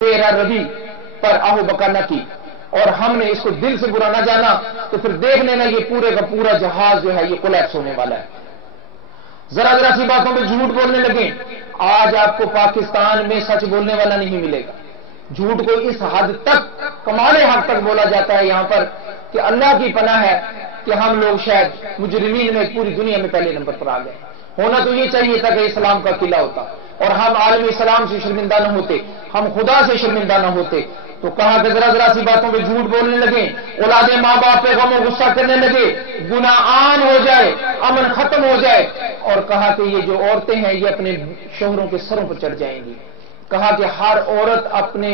تیرا ربی پر آہو بکا نہ کی اور ہم نے اس کو دل سے برا نہ جانا تو پھر دیکھ لینا یہ پورے کا پورا جہاز جو ہے یہ کولیپس ہونے والا ہے. ذرا ذرا سی باتوں پہ جھوٹ بولنے لگے. آج آپ کو پاکستان میں سچ بولنے والا نہیں ملے گا. جھوٹ کو اس حد تک کمانے حد تک بولا جاتا ہے یہاں پر کہ اللہ کی پناہ ہے کہ ہم لوگ شاید مجرمین میں پوری دنیا میں پہلے نمبر پر آ گئے. ہونا تو یہ چاہیے تھا کہ اسلام کا قلعہ ہوتا اور ہم عالم اسلام سے شرمندہ نہ ہوتے, ہم خدا سے شرمندہ نہ ہوتے. تو کہا کہ ذرا ذرا سی باتوں پہ جھوٹ بولنے لگے, اولاد ماں باپ پہ غم و غصہ کرنے لگے, گناہ عام ہو جائے, امن ختم ہو جائے. اور کہا کہ یہ جو عورتیں ہیں یہ اپنے شوہروں کے سروں پر چڑھ جائیں گی. کہا کہ ہر عورت اپنے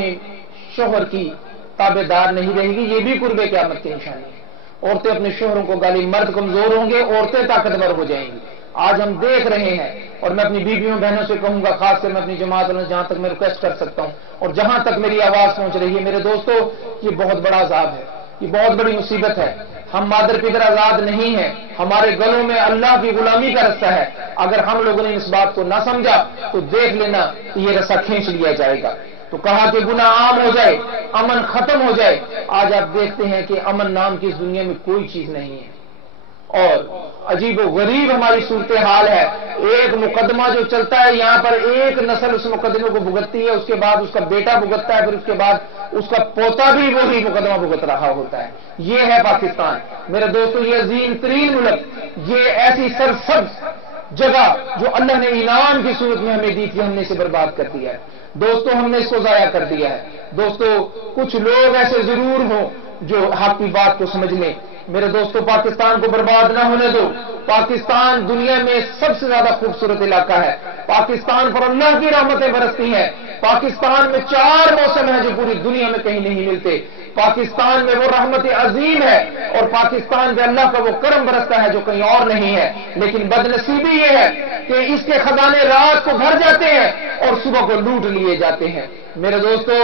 شوہر کی تابع دار نہیں رہے گی, یہ بھی قرب قیامت کی نشانی ہے. عورتیں اپنے شوہروں کو گالی, مرد کمزور ہوں گے, عورتیں طاقتور ہو جائیں گی. آج ہم دیکھ رہے ہیں اور میں اپنی بیویوں بہنوں سے کہوں گا, خاص کر میں اپنی جماعت والوں سے جہاں تک میں ریکویسٹ کر سکتا ہوں اور جہاں تک میری آواز پہنچ رہی ہے, میرے دوستو یہ بہت بڑا عذاب ہے, یہ بہت بڑی مصیبت ہے. ہم مادر پدر آزاد نہیں ہیں, ہمارے گلوں میں اللہ کی غلامی کا رسہ ہے. اگر ہم لوگوں نے اس بات کو نہ سمجھا تو دیکھ لینا کہ یہ رسہ کھینچ لیا جائے گا. تو کہا کہ گناہ عام ہو جائے, امن ختم ہو جائے. آج آپ دیکھتے ہیں کہ امن نام کی اس دنیا میں کوئی چیز نہیں ہے اور عجیب و غریب ہماری صورتحال ہے. ایک مقدمہ جو چلتا ہے یہاں پر, ایک نسل اس مقدمے کو بھگتتی ہے, اس کے بعد اس کا بیٹا بھگتتا ہے, پھر اس کے بعد اس کا پوتا بھی وہی مقدمہ بھگت رہا ہوتا ہے. یہ ہے پاکستان. میرے دوستو یہ عظیم ترین ملک, یہ ایسی سرسبز جگہ جو اللہ نے انعام کی صورت میں ہمیں دی تھی, ہم نے اسے برباد کر دیا ہے. دوستو ہم نے اس کو ضائع کر دیا ہے. دوستو کچھ لوگ ایسے ضرور ہوں جو حق کی بات کو سمجھ لیں. میرے دوستو پاکستان کو برباد نہ ہونے دو. پاکستان دنیا میں سب سے زیادہ خوبصورت علاقہ ہے. پاکستان پر اللہ کی رحمتیں برستی ہیں. پاکستان میں 4 موسم ہیں جو پوری دنیا میں کہیں نہیں ملتے. پاکستان میں وہ رحمت عظیم ہے اور پاکستان میں اللہ کا وہ کرم برستا ہے جو کہیں اور نہیں ہے. لیکن بدنصیبی یہ ہے کہ اس کے خزانے رات کو بھر جاتے ہیں اور صبح کو لوٹ لیے جاتے ہیں. میرے دوستو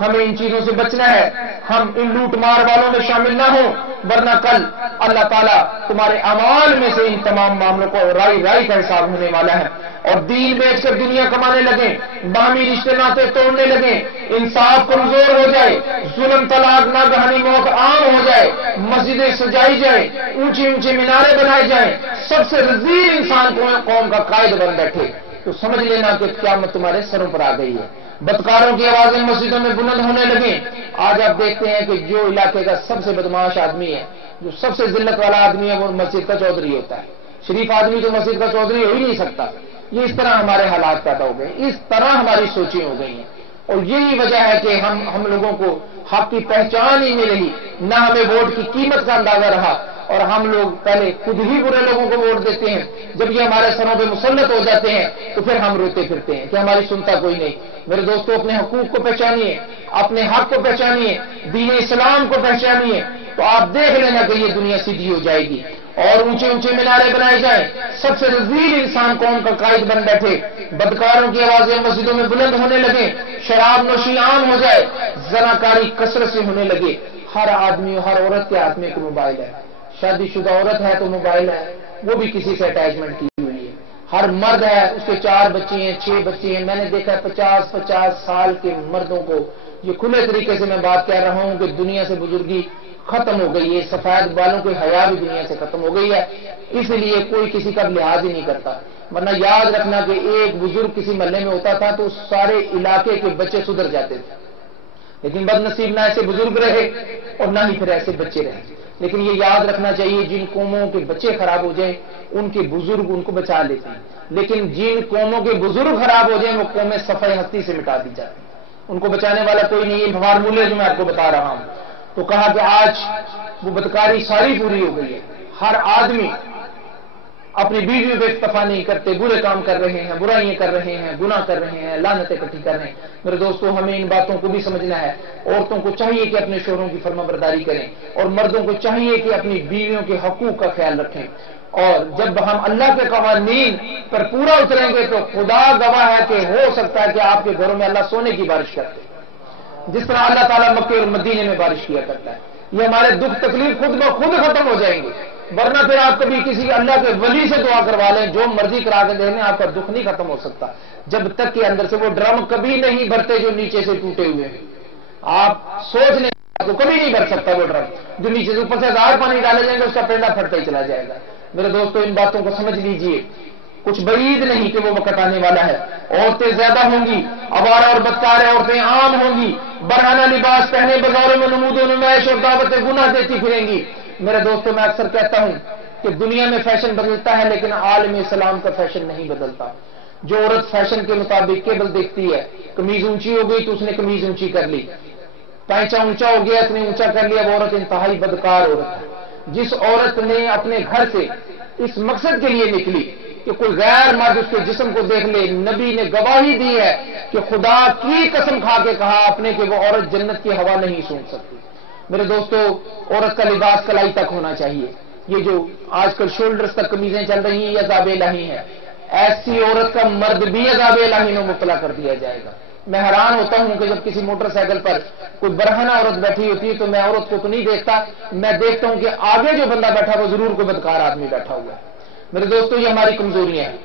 ہمیں ان چیزوں سے بچنا ہے, ہم ان لوٹ مار والوں میں شامل نہ ہوں, ورنہ کل اللہ تعالیٰ تمہارے اعمال میں سے ان تمام معاملوں کو رائی رائی کا حساب ہونے والا ہے. اور دین بیچ کر دنیا کمانے لگیں, باہمی رشتے ناطے توڑنے لگیں, انصاف کمزور ہو جائے, ظلم طلاق ناگہانی موت عام ہو جائے, مسجدیں سجائی جائیں, اونچے اونچے مینارے بنائے جائیں, سب سے رذیل انسان قوم کا قائد بن بیٹھے, تو سمجھ لینا کہ قیامت تمہارے سروں پر آ گئی ہے. بدکاروں کی آوازیں مسجدوں میں بلند ہونے لگیں. آج آپ دیکھتے ہیں کہ جو علاقے کا سب سے بدماش آدمی ہے, جو سب سے ذلت والا آدمی ہے, وہ مسجد کا چودھری ہوتا ہے. شریف آدمی تو مسجد کا چودھری ہو ہی نہیں سکتا. یہ اس طرح ہمارے حالات پیدا ہو گئے, اس طرح ہماری سوچیں ہو گئی ہیں. اور یہی وجہ ہے کہ ہم لوگوں کو حق کی پہچان ہی نہیں رہی, نہ ہمیں ووٹ کی قیمت کا اندازہ رہا, اور ہم لوگ پہلے خود ہی برے لوگوں کو ووٹ دیتے ہیں. جب یہ ہمارے سروں پہ مسلط ہو جاتے ہیں تو پھر ہم روتے پھرتے ہیں کہ ہماری سنتا کوئی نہیں. میرے دوستو اپنے حقوق کو پہچانیے, اپنے حق کو پہچانیے, دین اسلام کو پہچانیے, تو آپ دیکھ لینا کہ یہ دنیا سیدھی ہو جائے گی اور اونچے اونچے مینارے بنائے جائیں, سب سے رذیل انسان قوم کا قائد بن بیٹھے, بدکاروں کی آوازیں مسجدوں میں بلند ہونے لگیں, شراب نوشی عام ہو جائے, زناکاری کثرت سے ہونے لگے. ہر آدمی ہر عورت کے ہاتھ میں ایک موبائل ہے. شادی شدہ عورت ہے تو موبائل ہے, وہ بھی کسی سے اٹیچمنٹ کی ہوئی ہے. ہر مرد ہے, اس کے 4 بچے ہیں, 6 بچے ہیں. میں نے دیکھا 50 سال کے مردوں کو. یہ کھلے طریقے سے میں بات کہہ رہا ہوں کہ دنیا سے بزرگی ختم ہو گئی ہے, سفید بالوں کی حیا بھی دنیا سے ختم ہو گئی ہے. اس لیے کوئی کسی کا لحاظ ہی نہیں کرتا. ورنہ یاد رکھنا کہ ایک بزرگ کسی محلے میں ہوتا تھا تو سارے علاقے کے بچے سدھر جاتے تھے. لیکن بدنصیب نہ ایسے بزرگ رہے اور نہ ہی پھر ایسے بچے رہے. لیکن یہ یاد رکھنا چاہیے جن قوموں کے بچے خراب ہو جائیں ان کے بزرگ ان کو بچا لیتے ہیں, لیکن جن قوموں کے بزرگ خراب ہو جائیں وہ قومیں صفحہ ہستی سے مٹا دی جاتی ہیں. ان کو بچانے والا کوئی نہیں. یہ فارمولے جو میں آپ کو بتا رہا ہوں. تو کہا کہ آج وہ بدکاری ساری پوری ہو گئی ہے. ہر آدمی اپنی بیویوں پہ اکتفا نہیں کرتے, برے کام کر رہے ہیں, برائیاں کر رہے ہیں, گناہ کر رہے ہیں, لعنتیں اکٹھی کر رہے ہیں. میرے دوستو ہمیں ان باتوں کو بھی سمجھنا ہے. عورتوں کو چاہیے کہ اپنے شوہروں کی فرما برداری کریں اور مردوں کو چاہیے کہ اپنی بیویوں کے حقوق کا خیال رکھیں. اور جب ہم اللہ کے قوانین پر پورا اتریں گے تو خدا گواہ ہے کہ ہو سکتا ہے کہ آپ کے گھروں میں اللہ سونے کی بارش کرتے, جس طرح اللہ تعالیٰ مکے اور مدینے میں بارش کیا کرتا ہے. یہ ہمارے دکھ تکلیف خود بخود ختم ہو جائیں گے. ورنہ پھر آپ کبھی کسی اللہ کے ولی سے دعا کروا لیں، جو مرضی کرا کے دے لیں، آپ کا دکھ نہیں ختم ہو سکتا جب تک کہ اندر سے وہ ڈرم کبھی نہیں بھرتے جو نیچے سے ٹوٹے ہوئے ہیں۔ آپ سوچ لیں تو کبھی نہیں بھر سکتا وہ ڈرم جو نیچے سے، اوپر سے 1000 پانی ڈالے جائیں گے اس کا پینڈا پھٹتا ہی چلا جائے گا۔ میرے دوستو ان باتوں کو سمجھ لیجئے، کچھ بعید نہیں کہ وہ وقت آنے والا ہے، عورتیں زیادہ ہوں گی، آوارہ اور بدکار عورتیں عام ہوں گی، برہنہ لباس پہنے بازاروں میں نمود و نمائش اور دعوت گناہ دیتی پھریں گی۔ میرے دوستو میں اکثر کہتا ہوں کہ دنیا میں فیشن بدلتا ہے لیکن عالم اسلام کا فیشن نہیں بدلتا۔ جو عورت فیشن کے مطابق کیبل دیکھتی ہے، قمیض اونچی ہو گئی تو اس نے قمیض اونچی کر لی، پائچہ اونچا ہو گیا اس نے اونچا کر لیا، وہ عورت انتہائی بدکار عورت ہے۔ جس عورت نے اپنے گھر سے اس مقصد کے لیے نکلی کہ کوئی غیر مرد اس کے جسم کو دیکھ لے، نبی نے گواہی دی ہے کہ خدا کی قسم کھا کے کہا اپنے کہ وہ عورت جنت کی ہوا نہیں سونگھ سکتی۔ میرے دوستو عورت کا لباس کلائی تک ہونا چاہیے۔ یہ جو آج کل شولڈرز تک قمیضیں چل رہی ہیں یہ عذاب الہی ہے، ایسی عورت کا مرد بھی عذاب الہی میں مبتلا کر دیا جائے گا۔ میں حیران ہوتا ہوں کہ جب کسی موٹر سائیکل پر کوئی برہنہ عورت بیٹھی ہوتی ہے تو میں عورت کو تو نہیں دیکھتا، میں دیکھتا ہوں کہ آگے جو بندہ بیٹھا وہ ضرور کوئی بدکار آدمی بیٹھا ہوا ہے۔ میرے دوستو یہ ہماری کمزوریاں ہیں،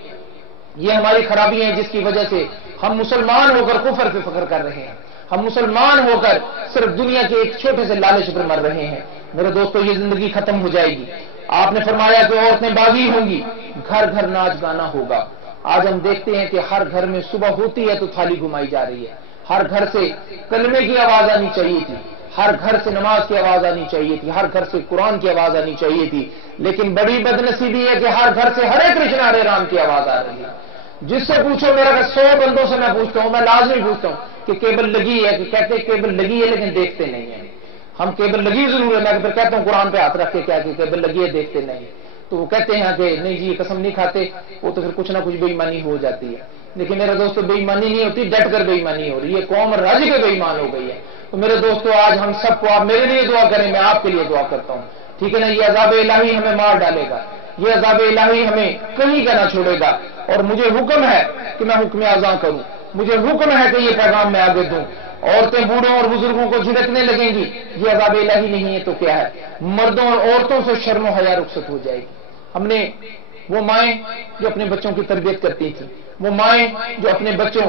یہ ہماری خرابیاں ہیں جس کی وجہ سے ہم مسلمان ہو کر کفر پہ فخر کر رہے ہیں، ہم مسلمان ہو کر صرف دنیا کے ایک چھوٹے سے لالچ پر مر رہے ہیں۔ میرے دوستو یہ زندگی ختم ہو جائے گی۔ آپ نے فرمایا کہ عورتیں باغی ہوں گی، گھر گھر ناچ گانا ہوگا۔ آج ہم دیکھتے ہیں کہ ہر گھر میں صبح ہوتی ہے تو تھالی گھمائی جا رہی ہے، ہر گھر سے کلمے کی آواز آنی چاہیے تھی، ہر گھر سے نماز کی آواز آنی چاہیے تھی، ہر گھر سے قرآن کی آواز آنی چاہیے تھی، لیکن بڑی بدنصیبی ہے کہ ہر گھر سے ہرے کرشن ہرے رام کی آواز آ رہی ہے۔ جس سے پوچھو، میرا 100 بندوں سے میں پوچھتا ہوں، میں لازمی پوچھتا ہوں کہ کیبل لگی ہے، کہ کہتے ہیں کیبل لگی ہے لیکن دیکھتے نہیں ہیں۔ ہم کیبل لگی ضرور ہے، میں پھر کہتا ہوں قرآن پہ ہاتھ رکھ کے کیا کہ کیبل لگی ہے دیکھتے نہیں، تو وہ کہتے ہیں کہ نہیں جی یہ قسم نہیں کھاتے، وہ تو پھر کچھ نہ کچھ بے ایمانی ہو جاتی ہے۔ لیکن میرے دوستو بے ایمانی نہیں ہوتی، ڈٹ کر بے ایمانی ہو رہی ہے، قوم رج کے بے ایمان ہو گئی ہے۔ تو میرے دوستو آج ہم سب کو، آپ میرے لیے دعا کریں، میں آپ کے لیے دعا کرتا ہوں، ٹھیک ہے نا؟ یہ عذاب الہی ہمیں مار ڈالے گا، یہ عذاب الہی ہمیں کہیں کا نہ چھوڑے گا، اور مجھے حکم ہے کہ میں حکم اذاں کروں، مجھے حکم ہے کہ یہ پیغام میں آگے دوں۔ عورتیں بوڑھوں اور بزرگوں کو جھڑکنے لگیں گی، یہ عذاب الہی نہیں ہے تو کیا ہے؟ مردوں اور عورتوں سے شرم و حیا رخصت ہو جائے گی۔ ہم نے وہ مائیں جو اپنے بچوں کی تربیت کرتی تھیں، وہ مائیں جو اپنے بچوں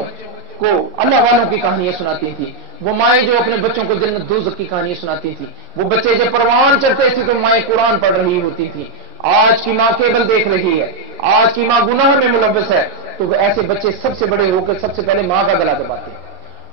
کو اللہ والوں کی کہانیاں سناتی تھیں، وہ مائیں جو اپنے بچوں کو جنت دوزخ کی کہانیاں سناتی تھیں، وہ بچے جب پروان چڑھتے تھے تو مائیں قرآن پڑھ رہی ہوتی تھیں۔ آج کی ماں کیبل دیکھ رہی ہے، آج کی ماں گناہ میں ملوث ہے، تو ایسے بچے سب سے بڑے ہو کے سب سے پہلے ماں کا گلا دباتے ہیں،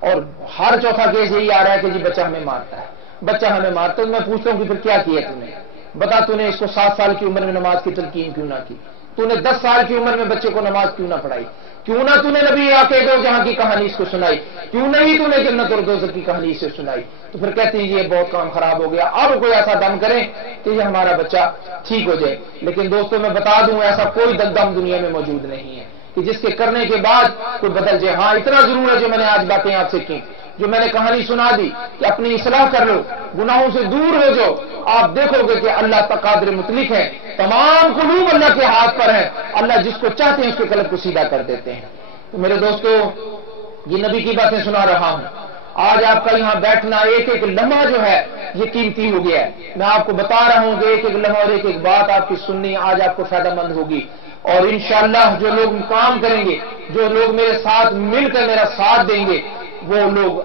اور ہر چوتھا کیس یہی آ رہا ہے کہ جی بچہ ہمیں مارتا ہے، بچہ ہمیں مارتا ہے۔ میں پوچھتا ہوں کہ پھر کیا کیا تم نے؟ بتا، تو نے اس کو 7 سال کی عمر میں نماز کی تلقین کیوں نہ کی؟ تو نے 10 سال کی عمر میں بچے کو نماز کیوں نہ پڑھائی؟ کیوں نہ تو نے نبی آقے دو جہاں کی کہانی اس کو سنائی؟ کیوں نہیں تو نے جنت اور دوزخ کی کہانی اسے سنائی؟ تو پھر کہتے ہیں یہ بہت کام خراب ہو گیا، اب کوئی ایسا دم کریں کہ یہ ہمارا بچہ ٹھیک ہو جائے۔ لیکن دوستوں میں بتا دوں ایسا کوئی دم دنیا میں موجود نہیں ہے کہ جس کے کرنے کے بعد کوئی بدل جائے۔ ہاں اتنا ضرور ہے جو میں نے آج باتیں آپ سے کی، جو میں نے کہانی سنا دی کہ اپنی اصلاح کر لو، گناہوں سے دور ہو جاؤ، آپ دیکھو گے کہ اللہ قادر مطلق ہے، تمام قلوب اللہ کے ہاتھ پر ہے، اللہ جس کو چاہتے ہیں اس کے قلب کو سیدھا کر دیتے ہیں۔ تو میرے دوستو یہ نبی کی باتیں سنا رہا ہوں، آج آپ کا یہاں بیٹھنا ایک ایک لمحہ جو ہے یہ قیمتی ہو گیا ہے۔ میں آپ کو بتا رہا ہوں کہ ایک ایک لمحہ اور ایک ایک بات آپ کی سننی آج آپ کو فائدہ مند ہوگی، اور انشاءاللہ جو لوگ کام کریں گے، جو لوگ میرے ساتھ مل کر میرا ساتھ دیں گے، وہ لوگ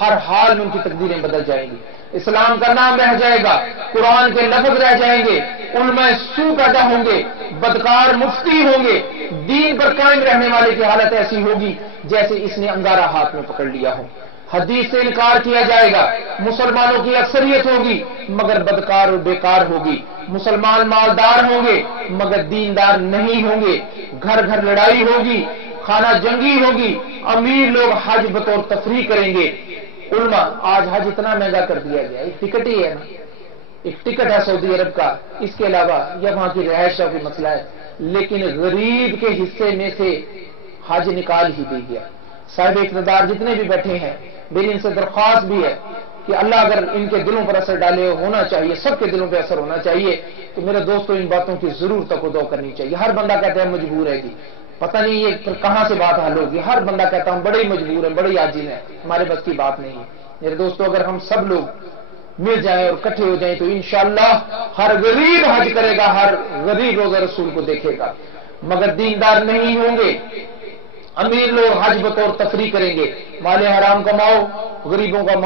ہر حال میں ان کی تقدیریں بدل جائیں گی، اسلام کا نام رہ جائے گا، قرآن کے لفظ رہ جائیں گے، علماء سو پیدا ہوں گے، بدکار مفتی ہوں گے، دین پر قائم رہنے والے کی حالت ایسی ہوگی جیسے اس نے انگارہ ہاتھ میں پکڑ لیا ہو۔ حدیث سے انکار کیا جائے گا، مسلمانوں کی اکثریت ہوگی مگر بدکار اور بیکار ہوگی، مسلمان مالدار ہوں گے مگر دیندار نہیں ہوں گے، گھر گھر لڑائی ہوگی، خانہ جنگی ہوگی، امیر لوگ حج بطور تفریح کریں گے۔ علماء آج حج اتنا مہنگا کر دیا گیا، ایک ٹکٹ ہی ہے نا، ایک ٹکٹ ہے سعودی عرب کا، اس کے علاوہ یا وہاں کی رہائش کا کوئی مسئلہ ہے، لیکن غریب کے حصے میں سے حج نکال ہی دی گیا۔ صاحب اقتدار جتنے بھی بیٹھے ہیں، میری ان سے درخواست بھی ہے کہ اللہ اگر ان کے دلوں پر اثر ڈالے، ہونا چاہیے، سب کے دلوں پہ اثر ہونا چاہیے، تو میرے دوستوں ان باتوں کی ضرور تقدو کرنی چاہیے۔ ہر بندہ کہتا ہے مجبور ہے جی، پتہ نہیں یہ پھر کہاں سے بات حل ہوگی، ہر بندہ کہتا ہوں بڑے ہی مجبور ہیں، بڑے عاجز ہیں، ہمارے بس کی بات نہیں ہے۔ میرے دوستوں اگر ہم سب لوگ مل جائیں اور اکٹھے ہو جائیں تو انشاءاللہ ہر غریب حج کرے گا، ہر غریب روزہ رسول کو دیکھے گا۔ مگر دیندار نہیں ہوں گے، امیر لوگ حج بطور تفریح کریں گے، مال حرام کماؤ، غریبوں کا